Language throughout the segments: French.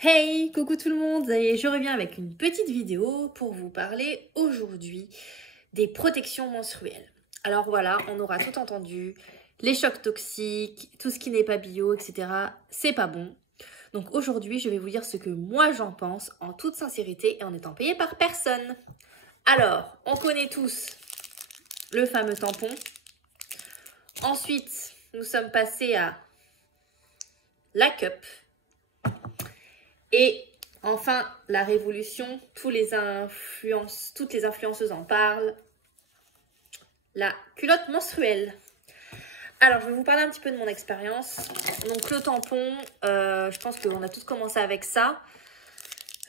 Hey, coucou tout le monde, et je reviens avec une petite vidéo pour vous parler aujourd'hui des protections menstruelles. Alors voilà, on aura tout entendu, les chocs toxiques, tout ce qui n'est pas bio, etc. C'est pas bon. Donc aujourd'hui, je vais vous dire ce que moi j'en pense en toute sincérité et en étant payée par personne. Alors, on connaît tous le fameux tampon. Ensuite, nous sommes passés à la cup. Et enfin, la révolution, toutes les influenceuses en parlent, la culotte menstruelle. Alors, je vais vous parler un petit peu de mon expérience. Donc, le tampon, je pense qu'on a tous commencé avec ça.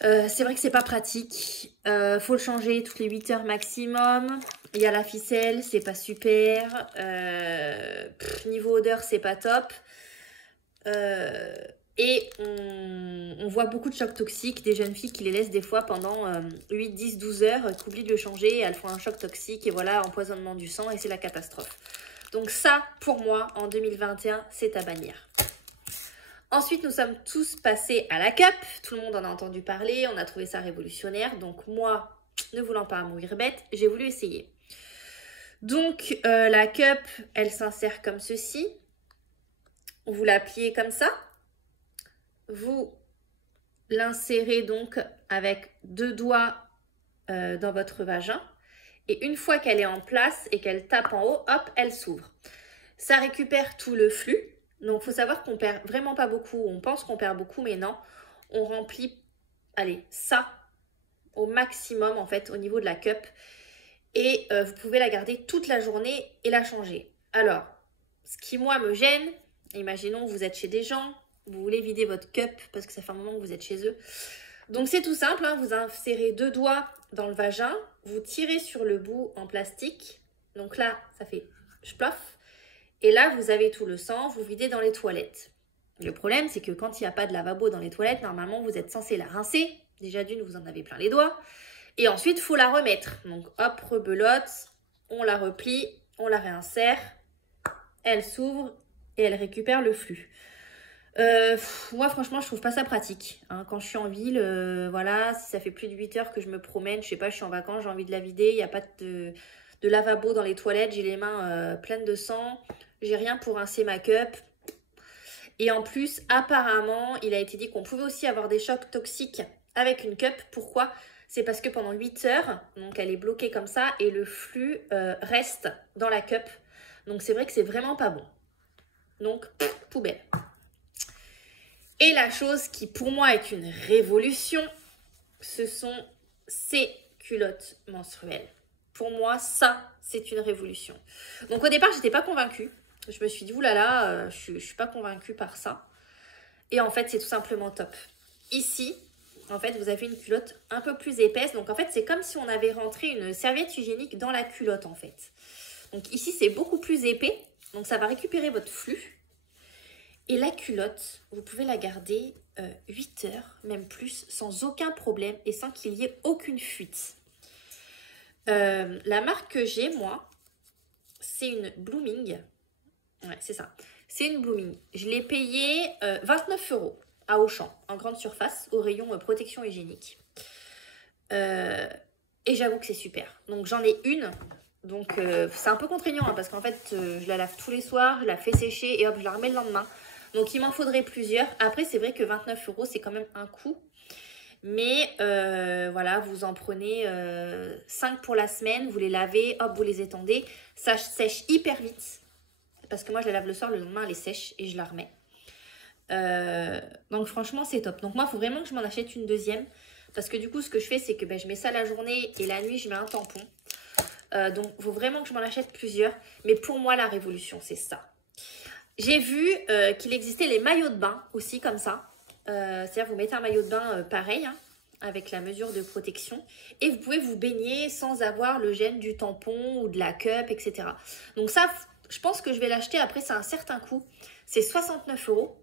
C'est vrai que c'est pas pratique. Faut le changer toutes les 8 heures maximum. Il y a la ficelle, c'est pas super. Niveau odeur, c'est pas top. Et on voit beaucoup de chocs toxiques, des jeunes filles qui les laissent des fois pendant 8, 10, 12 heures, qui oublient de le changer, elles font un choc toxique et voilà, empoisonnement du sang et c'est la catastrophe. Donc ça, pour moi, en 2021, c'est à bannir. Ensuite, nous sommes tous passés à la cup, tout le monde en a entendu parler, on a trouvé ça révolutionnaire, donc moi, ne voulant pas mourir bête, j'ai voulu essayer. Donc la cup, elle s'insère comme ceci, vous la pliez comme ça. Vous l'insérez donc avec 2 doigts dans votre vagin. Et une fois qu'elle est en place et qu'elle tape en haut, hop, elle s'ouvre. Ça récupère tout le flux. Donc, il faut savoir qu'on perd vraiment pas beaucoup. On pense qu'on perd beaucoup, mais non. On remplit, allez, ça au maximum, en fait, au niveau de la cup. Et vous pouvez la garder toute la journée et la changer. Alors, ce qui, moi, me gêne, imaginons que vous êtes chez des gens, vous voulez vider votre cup parce que ça fait un moment que vous êtes chez eux. Donc c'est tout simple, hein, vous insérez 2 doigts dans le vagin, vous tirez sur le bout en plastique. Donc là, ça fait splof. Et là, vous avez tout le sang, vous videz dans les toilettes. Le problème, c'est que quand il n'y a pas de lavabo dans les toilettes, normalement, vous êtes censé la rincer. Déjà d'une, vous en avez plein les doigts. Et ensuite, il faut la remettre. Donc hop, rebelote, on la replie, on la réinsère. Elle s'ouvre et elle récupère le flux. Moi franchement je trouve pas ça pratique hein. Quand je suis en ville, voilà, si ça fait plus de 8 heures que je me promène, je sais pas, je suis en vacances, j'ai envie de la vider, il n'y a pas de lavabo dans les toilettes, j'ai les mains pleines de sang, j'ai rien pour rincer ma cup. Et en plus apparemment il a été dit qu'on pouvait aussi avoir des chocs toxiques avec une cup. Pourquoi? C'est parce que pendant 8 heures, donc elle est bloquée comme ça et le flux reste dans la cup. Donc c'est vrai que c'est vraiment pas bon. Donc poubelle. Et la chose qui pour moi est une révolution, ce sont ces culottes menstruelles. Pour moi, ça, c'est une révolution. Donc au départ, j'étais pas convaincue. Je me suis dit, oulala, je suis pas convaincue par ça. Et en fait, c'est tout simplement top. Ici, en fait, vous avez une culotte un peu plus épaisse. Donc en fait, c'est comme si on avait rentré une serviette hygiénique dans la culotte en fait. Donc ici, c'est beaucoup plus épais. Donc ça va récupérer votre flux. Et la culotte, vous pouvez la garder 8 heures, même plus, sans aucun problème et sans qu'il y ait aucune fuite. La marque que j'ai, moi, c'est une Blooming. Ouais, c'est ça. C'est une Blooming. Je l'ai payée 29 € à Auchan, en grande surface, au rayon protection hygiénique. Et j'avoue que c'est super. Donc j'en ai une. Donc c'est un peu contraignant hein, parce qu'en fait, je la lave tous les soirs, je la fais sécher et hop, je la remets le lendemain. Donc, il m'en faudrait plusieurs. Après, c'est vrai que 29 €, c'est quand même un coût. Mais voilà, vous en prenez 5 pour la semaine. Vous les lavez, hop, vous les étendez. Ça sèche hyper vite. Parce que moi, je la lave le soir, le lendemain, elle est sèche et je la remets. Donc, franchement, c'est top. Donc, moi, il faut vraiment que je m'en achète une deuxième. Parce que du coup, ce que je fais, c'est que je mets ça la journée et la nuit, je mets un tampon. Donc, il faut vraiment que je m'en achète plusieurs. Mais pour moi, la révolution, c'est ça. J'ai vu qu'il existait les maillots de bain aussi comme ça. C'est-à-dire vous mettez un maillot de bain pareil, hein, avec la mesure de protection. Et vous pouvez vous baigner sans avoir le gêne du tampon ou de la cup, etc. Donc ça, je pense que je vais l'acheter. Après, c'est un certain coût. C'est 69 €.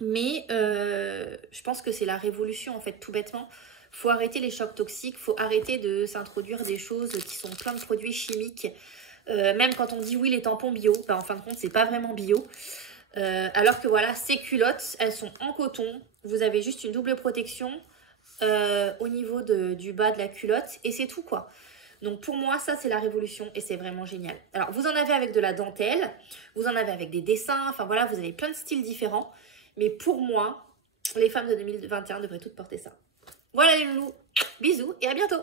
Mais je pense que c'est la révolution, en fait, tout bêtement. Il faut arrêter les chocs toxiques. Il faut arrêter de s'introduire des choses qui sont plein de produits chimiques. Même quand on dit oui les tampons bio, en fin de compte c'est pas vraiment bio. Alors que voilà, ces culottes, elles sont en coton, vous avez juste une double protection au niveau du bas de la culotte et c'est tout quoi. Donc pour moi, ça c'est la révolution et c'est vraiment génial. Alors vous en avez avec de la dentelle, vous en avez avec des dessins, enfin voilà, vous avez plein de styles différents. Mais pour moi, les femmes de 2021 devraient toutes porter ça. Voilà les loulous, bisous et à bientôt.